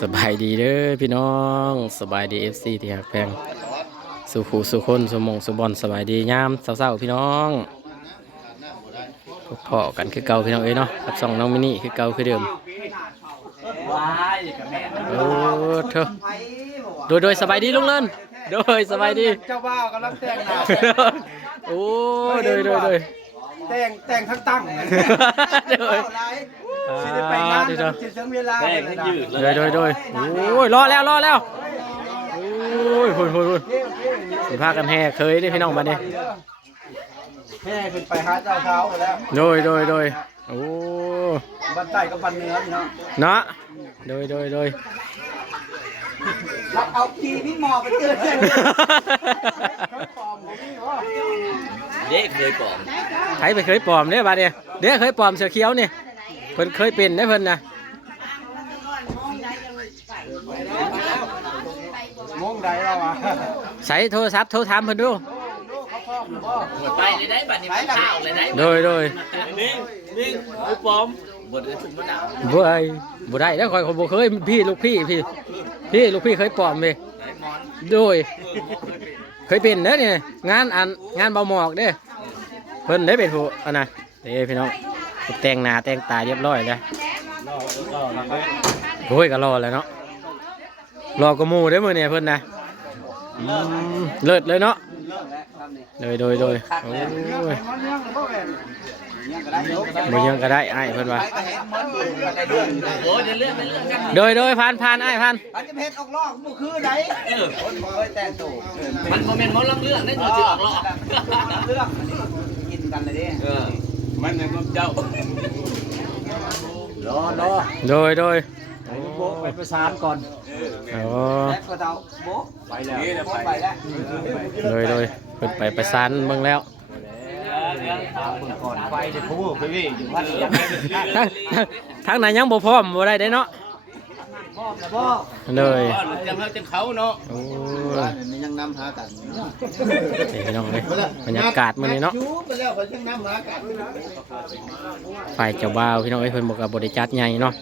สบายดีเด้อพี่น้องสบายดีเอฟซีที่หักแพงสุขูสุคนสุมงสุบอลสบายดียามเศร้าๆพี่น้องพบพอกันคือเก่าพี่น้องเอ้ยเนาะกับสองน้องมินิคือเก่าคือเดิมว้ายกับแม่โอ้เธอโดยโดยสบายดีลุงเลินโดยสบายดีเจ้าบ่าวกำลังแต่งหน้าโอ้โดยโดยโดยแต่งแต่งทั้งตั้งโดย สิได้ไปงานอ่าเดี๋ยวจะถึงเวลาแป้งให้ยืดโดยโดยโดยโอ้ยรอแล้วรอแล้วโอ้ยพูดพูดพูดสิพากันแห่เคยได้พี่น้องมาเนี่ยแม่ขึ้นไปหาเจ้าเท้าไปแล้วโดยโดยโดยโอ้บันใต้กับบันเหนือพี่น้องเนาะโดยโดยโดย รับเอากีพี่หมอไปเจอเลยปลอมผมนี่วะเด็กเคยก่อนใครไปเคยปลอมเนี่ยบาดเนี่ยเดี๋ยวเคยปลอมเสือเขียวนี่ เพิ่นเคยเป็นได้เพิ่นนะมงใดแล้ววะใส่โทรศัพท์โทรถามเพิ่นดูหมดไปเลยได้บัดนี้มันข้าวเลยได้โดยโดยนิ่งนิ่งไอ้ปอมบดเลยถุงมะนาวบ่ไอ้บ่ได้แล้วคอยคนบ่เคยพี่ลูกพี่พี่พี่ลูกพี่เคยปลอมเลยไหนมอนโดย เคยเป็นเด้อเนี่ยงานอันงานเบาหมอกเด้อเพิ่นได้เป็นผู้อันน่ะเด้พี่น้อง แต่งหน้าแต่งตาเรียบร้อยแล้วโอ้ยก็รอแล้วเนาะรอกระมูได้อมื้อเนี่ยเพิ่นนะอืมเลิศเลยเนาะโดยโดยโดยโอ้ยมันเรื่องหรือเปล่าแม่ยังก็ได้ยกบ่ยังก็ได้อ้ายเพิ่นว่าไปก็เห็นมันในเรื่องโอ้ยเดี๋ยวเรื่องในเรื่องกันโดยโดยผ่านผ่านอ้ายผ่านอันจะเพชรออกลอกบุคือไหนเออคนบ่เคยแต่งตัวมันโมเมนต์มอลำเรื่องนั่นอยู่ที่ออกหรอกเรื่องกินกันเลยดิ เออมันยังกับเจ้ารอรอโดยโดยโบไปประสานก่อนโอ้แล้ก็เดาโบไปแล้วไปแล้วโดยโดยเพิ่นไปประสานเบิ่งแล้วตามคนก่อนไปจะพูดไปวิ่งอยู่วัดยังทั้งทั้งนั้นยังบ่พร้อมบ่ได้เด้เนาะพ่อนะพ่อ เลยจังเขาจังเขาเนาะโอ้ยนี่ยังนำหากันนี่พี่น้องเลยบรรยากาศมื้อนี้เนาะยูไปแล้วเขายังนำหากันฝ่ายเจ้าบ่าวพี่น้องเอ้ยเพิ่นบอกว่าบ่ได้จัดใหญ่เนาะ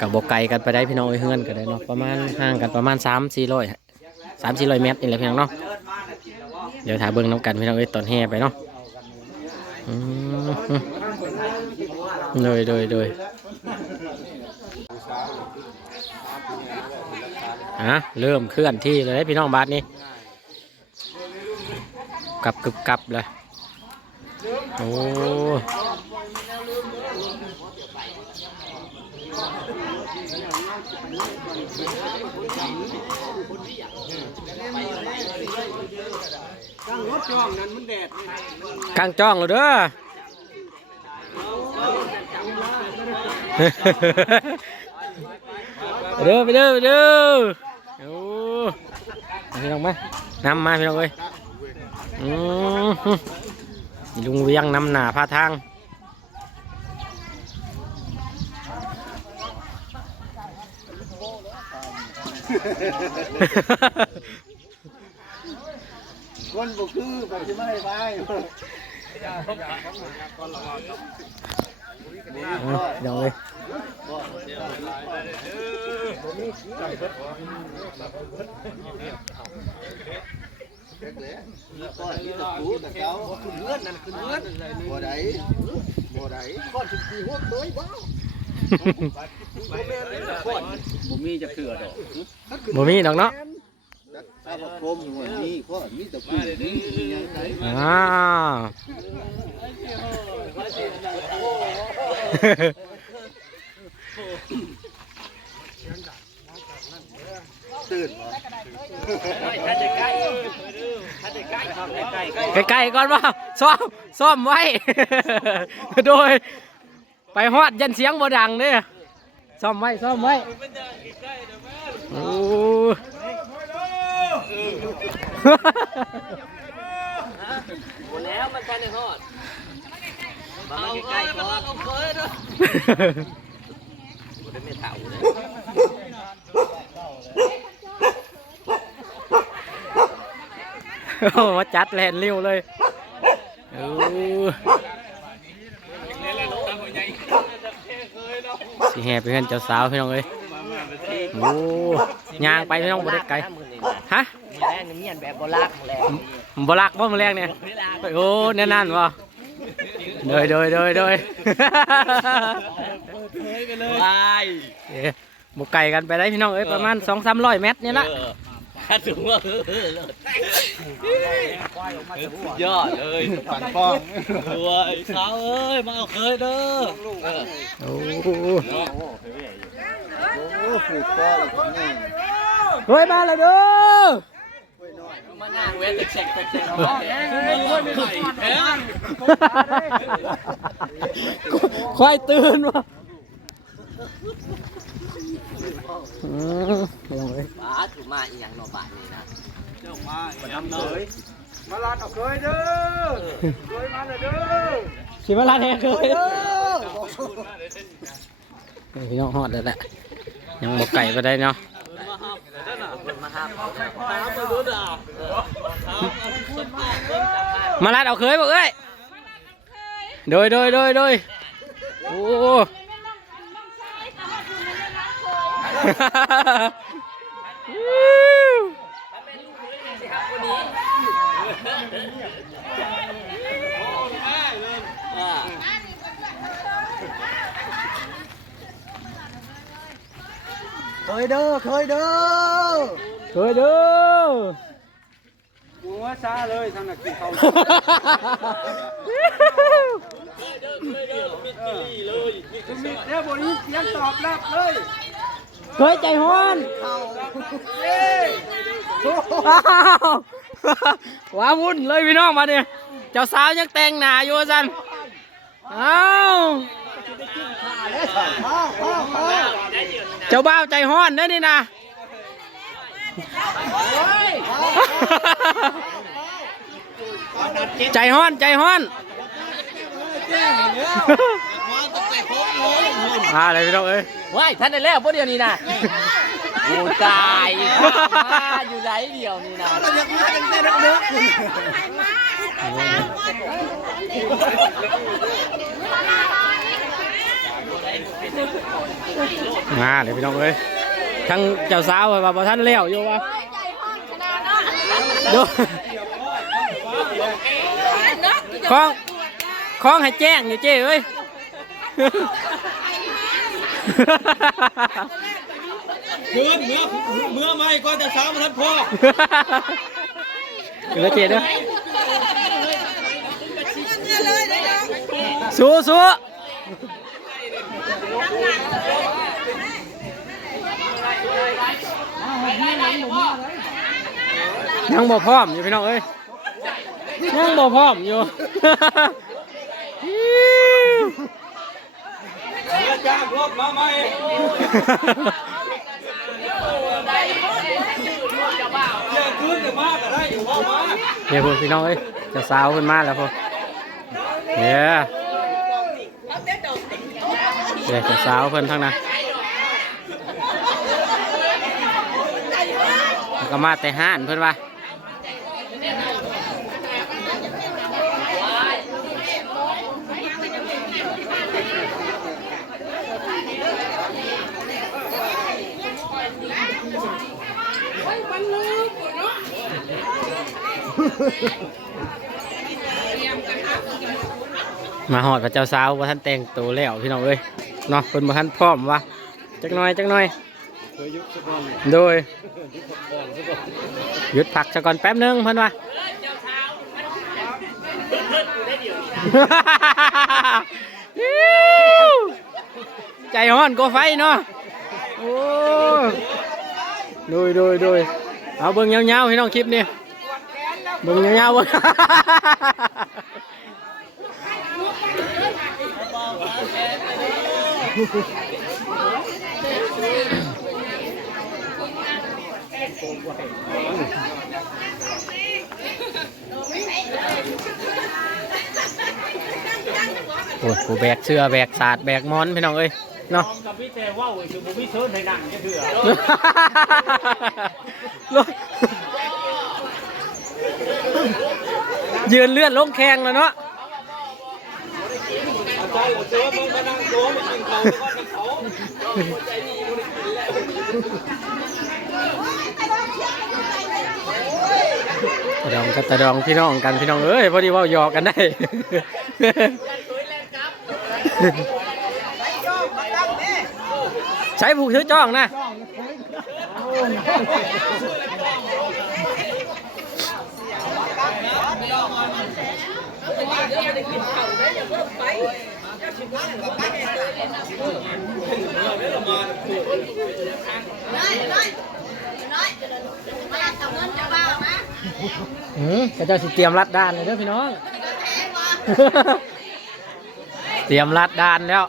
ก็บ่ไกลกันไปได้พี่น้องเอ้ยเฮือนก็ได้เนาะประมาณห่างกันประมาณ3 400 3 400เมตรนี่แหละพี่น้องเนาะเดี๋ยวถ่ายเบิ่งน้ำกันพี่น้องเอ้ยตอนแห่ไปเนาะอืมเลยเลยเลย ฮะเริ่มเคลื่อนที่เลยพี่น้องบาทนี้กลับกึบกลับเลยโอ้กลางจ้องเลยเด้อไปเด้อไปเด้อไปเด้อ พี่น้องมนำมาพี่น้องเอ้ยอืมลุงเวียงนำหนาพาทางคนบุคือแบบจะไม่ให้ไป เอาพี่น้องเอ้ยก้อนที่ตะปูตะเก้าขึ้นเงื่อนนั่นขึ้นเงื่อนบ่ได้บ่ได้ก้อนที่ตีหัวเตยบ้าบ่มีจะเถื่อดอกบ่มีดอกเนาะ ถ้าบ่คมหัวนี้ก็มีตะปูนี่ยังไงอ่าตื่นถ้าจะใกล้ถ้าจะใกล้ชอบใกล้ใกล้ใกล้ๆก่อนว่าซ่อมซ่อมไว้ โดย ไปฮอดยันเสียงบ่ดังเด้อซ่อมไว้ซ่อมไว้โอ้ หมดแล้วมันแค่ในทอดเอาใกล้ก่อนเอาเคยเนาะบ่ได้ไม่เท่าเลยโอ้จัดแลนเร็วเลยโอ้สิแห่ไปเพื่อนเจ้าสาวพี่น้องเอ้ยโอ้ยางไปพี่น้องบ่ได้ไกลฮะ แรงเมียนแบบโบราณแหละบ่รักบ่มื้อแรงเนี่ยโอ้แน่นอนบ่โดยโดยโดยโดยไปเอ๊ะบ่ไกลกันไปได้พี่น้องเอ้ยประมาณ2-300เมตรนี่ละถ้าถึงว่าเยอดเลยผ่านป้องรวยเขาเอ้ย มาเอาเคยเด้อโอ้โอ้ผูกคอแล้วก็นี่เฮ้ยมาเลยเด้อ มานั่งเว้นเซ็กเซ็กเซ็กเซ็กเฮ้ยควายตื่นว่ะอืมพี่น้องเอ้ยป้าถูกมาอีหยังเนาะบ้านนี่นะมาลาดเอาเคยเด้อเคยมาเลยเด้อสิมาลาแท้เคยนี่พี่น้องฮอดแล้วแหละยังบ่ไก่ไปได้เนาะ มาลาดเอาเคยบ่เอ้ยโดยโดยโดยโดยโอ้ เคยเด้อเคยเด้อเคยเด้อหัวซาเลยทางนักกินเขาคือมีเดี๋ยวบนี้เสียงตอบรับ เลยเคยใจฮ้อนเย้ว้าวว้าวุ่นเลยพี่น้องมาเนี่ยเจ้าสาวยังแต่งหน้าอยู่ว่าสันอ้าวเจ้าบ่าวใจฮ้อนเด้อนี่นะใจฮ้อนใจฮ้อนอ่าอะไรพี่น้องเอ้ยว้ายท่านได้แล้วพวกเดียวนี้นะโอ้ตายมาอยู่ไหนเดียวนี่นะเราอยากมากันแต่เด็กมา เดี๋ยวพี่น้องเอ้ยทั้งเจ้าสาวว่าบ่ท่านเลี้ยวอยู่วะดูคล้องคล้องให้แจ้งอยู่เจ้เอ้ยคืนเมื่อเมื่อไม่ก็จะสามทันพ่อเดี๋ยวเจ้เด้อสู้สู้ ยังบ่พร้อมอยู่พี่น้องเอ้ยยังบ่พร้อมอยู่จ้างรถมาไหมอย่าคืนเดี๋ยวมาก็ได้อยู่พ่อมาเนี่ยพวกพี่น้องเอ้ยเจะสาวขึ้นมาแล้วพวกเนี่ย เดี๋ยวเจะสาวเพิ่อนทั้งนั้นก็มาแต่ห้านเพิ่อนว่ามาหอดพระเจ้าสาวว่าท่านแต่งตัวแล้วพี่น้องเอ้ย เนาะเพิ่นบ่ทันพร้อมวะจักหน่อยจักหน่อยเคยยุบสักวันโดยหยุดพักซะก่อนแป๊บหนึงเพิ่นว่าใจฮ้อนก็ไฟเนาะโอ้โดยโดยโดยเอาเบิ่งยาวๆให้น้องคลิปนี่เบิ่งยาวๆเบิ่ง โอ้ยกูแบกเสื้อแบกสาดแบกมอนพี่น้องเอ้ยเนาะกับพี่แต่ว่าคือบุพี่เชิญในหนังจะเถื่อยืนเลื่อนลงแข่งแล้วเนาะ ใจเจอมึงมานั่งโต๊ะมากินเขาแล้วก็นั่งเขาตะดองกับตะดองพี่น้องกันพี่น้องเอ้ยพอดีเว่าหยอกกันได้ใช้ผูกถือจ้องนะอืมก็ เจ้าสิเตรียมรัดด้านเลยเด้อพี่น้อง เตรียมรัดด้านแล้ว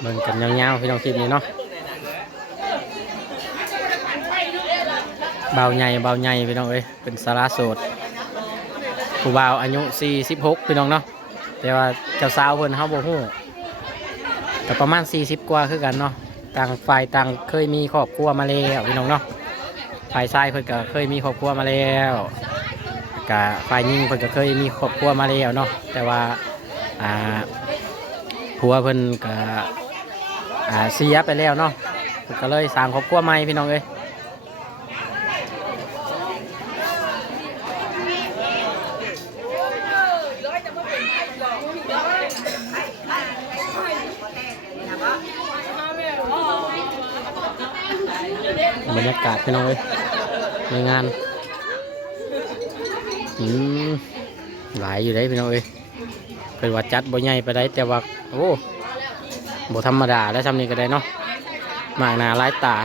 เบิ่งกันยาวๆพี่น้องคลิปนี้เนาะ เบาใหญ่เบาใหญ่พี่น้องเอ้ยเป็นสาราโสดผู้บ่าวอายุ46พี่น้องเนาะแต่ว่าเจ้าสาวเพิ่นเฮาบ่ฮู้แต่ประมาณ 40 กว่าคือกันเนาะต่างฝ่ายต่างเคยมีครอบครัวมาแล้วพี่น้องเนาะฝ่ายชายเพิ่นก็เคยมีครอบครัวมาแล้วกะฝ่ายหญิงเพิ่นก็เคยมีครอบครัวมาแล้วเนาะแต่ว่าอ่าผัวเพิ่นก็อ่าเสียไปแล้วเนาะก็เลยสร้างครอบครัวใหม่พี่น้องเอ้ย บรรยากาศพี่น้องเอ้ยในงานอืมหลายอยู่ได้พี่น้องเอ้ยเป็นว่าจัดบ่ใหญ่ไปได้แต่ว่าโอ้บ่ธรรมดาแล้วทำนี้ก็ได้เนาะมากหนาหลายตา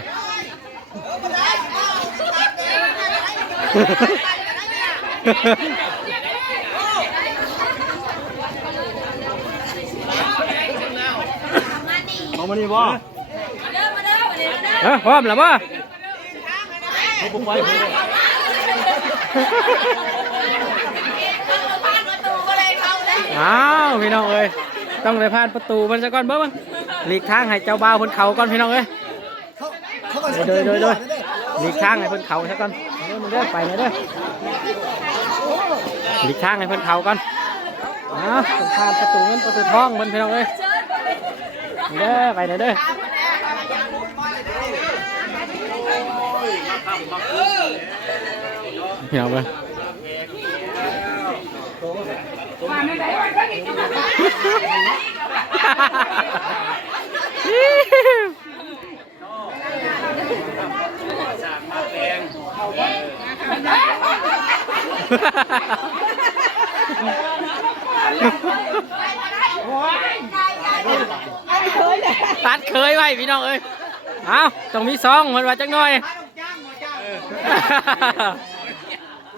เอามานี่บ่เอ้อพร้อมแล้วบ่เอาผมไปผมอ้าวพี่น้องเอ้ยต้องเลยผ่านประตูมันซะก่อนเบิ่งหลีกทางให้เจ้าบ่าวเพิ่นเขาก่อนพี่น้องเอ้ยเขาก็เดินเดินเดินหลีกทางให้เพิ่นเขาซะก่อนเดินเดินไปหน่อยเด้อหลีกทางให้เพิ่นเขาก่อนอ้าวผ่านประตูเงินประตูทองเพิ่นพี่น้องเอ้ยเด้อไปหน่อยเด้อ พี่น้องเอ้ยตัดเคยไว้พี่น้องเอ้ย เอาต้องมีซองมันว่าจังหน่อยเ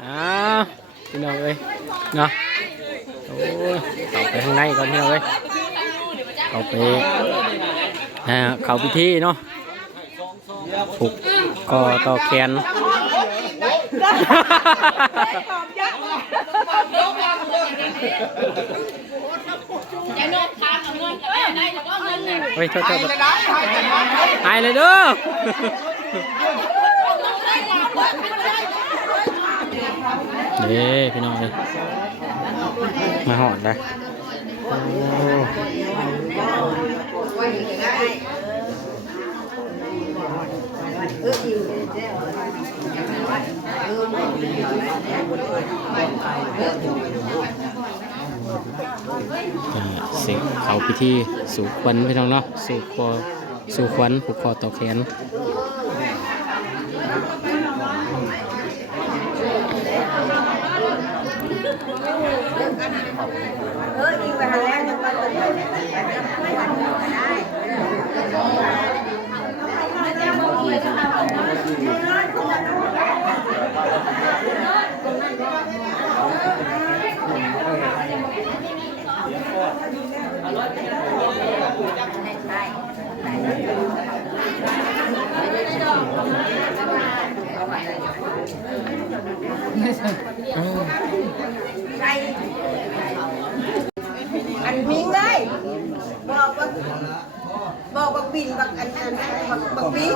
อาพี่น้องเอ้ยเนาะโอ้ยเข้าไปข้างในก่อนพี่น้องเอ้ยเข้าไปอ่าเข้าพิธีเนาะผูกคอต่อแขนเฮ้ยโทษโทษหายเลยเด้อ นี่พี่น้องเลยมาหอดเลยโอ้อ่าเสียงเขาพิธีสู่ควันพี่น้องเนาะสู่คอสู่ควันผูกคอต่อแขน อัน ăn miếng đấy. Bò bò bò bò pin bò ăn ăn bò bò. Pin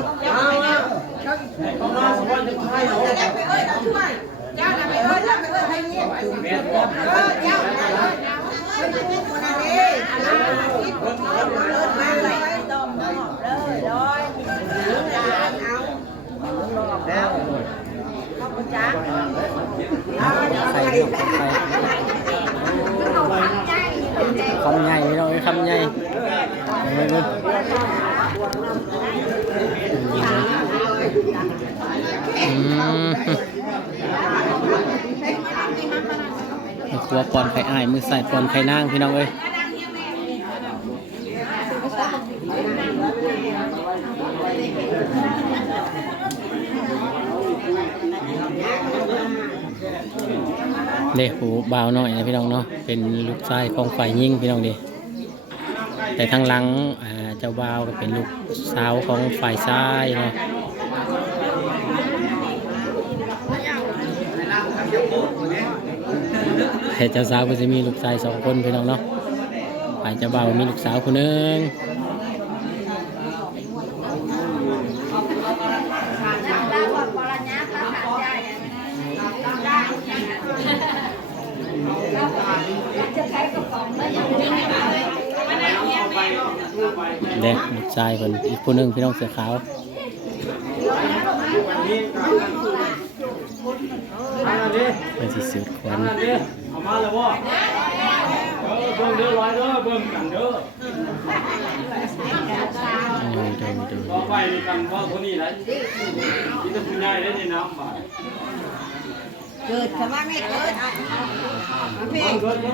mày ใส่ลงไปคำใหญ่พี่น้องเอ้ยคำใหญ่เบิ่งเบิ่งอืมมือขวาปอนไข่อ้ายมือใส่ปอนไข่นางพี่น้องเอ้ย เด็กหูบ่าหน่อยนะพี่น้องเนาะเป็นลูกชายของฝ่ายยิ่งพี่น้องดีแต่ทางหลังอาเจ้าบ่าวก็เป็นลูกสาวของฝ่ายชายเนาะเจ้าสาวก็จะมีลูกชายสองคนพี่น้องเนาะฝ่ายเจ้าบ่าวมีลูกสาวคนหนึง เด็กลูก ชายคนอีกคนหนึ่งพี่น้องเสื้อขาวเป็นสิสุดควันเอามาแล้วะเบิ่งเด้อร้อยเด้อเบิ่งกันเด้อต่อไปนี่กันว่าคนนี้ไหนนี่จะผู้ใหญ่ได้ในน้ำบ่าเกิดขมาไม่เกิดพี่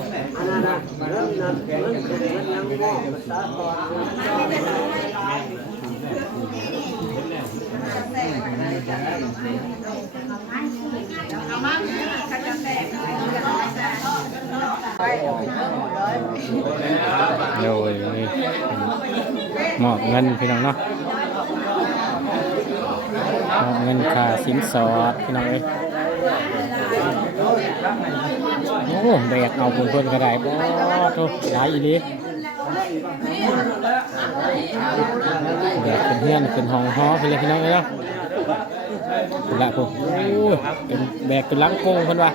มอบเงินพี่น้องเนาะมอบเงินค่าสินสอดพี่น้องเอ้ แบกเอาบุญเพิ่นก็ได้บ่ทุกหลายอีหลีแบกขึ้นเฮือนขึ้นห้องฮอไปเลยพี่น้องเนาะพุ่นละพุ่นโอ้ยเป็นแบกขึ้นลังโกงเพิ่นว่า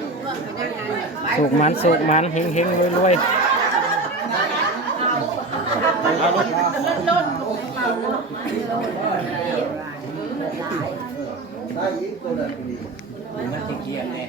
สุกมันสุกมันเฮงเฮงรวยรวยได้ยินตัวนั้นดียรติเนี่ย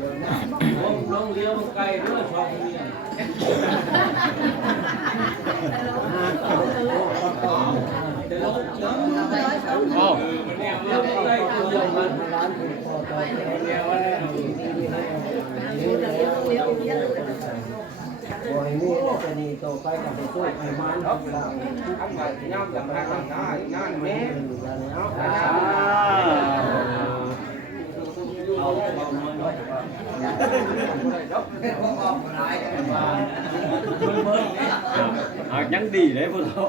งโอ้ยนี่จะดีโตไปกับไปสู้ไอ้มันเนาะแล้ หากยังดีเลยพวกเรา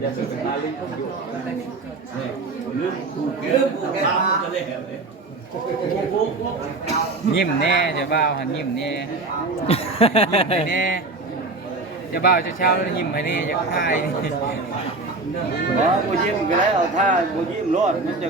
อย่าสึกตาลิ้นอยู่นี่ลืมกูเก็บกูทำกันเลยยิ้มแน่เจ้าบ่าวหันยิ้มแน่ยิ้มให้แน่เจ้าบ่าวเช้าๆแล้วยิ้มให้แน่อยากทายนี่าะกูยิ้มก็ได้เอาท่ากูยิ้มรอดมันจะ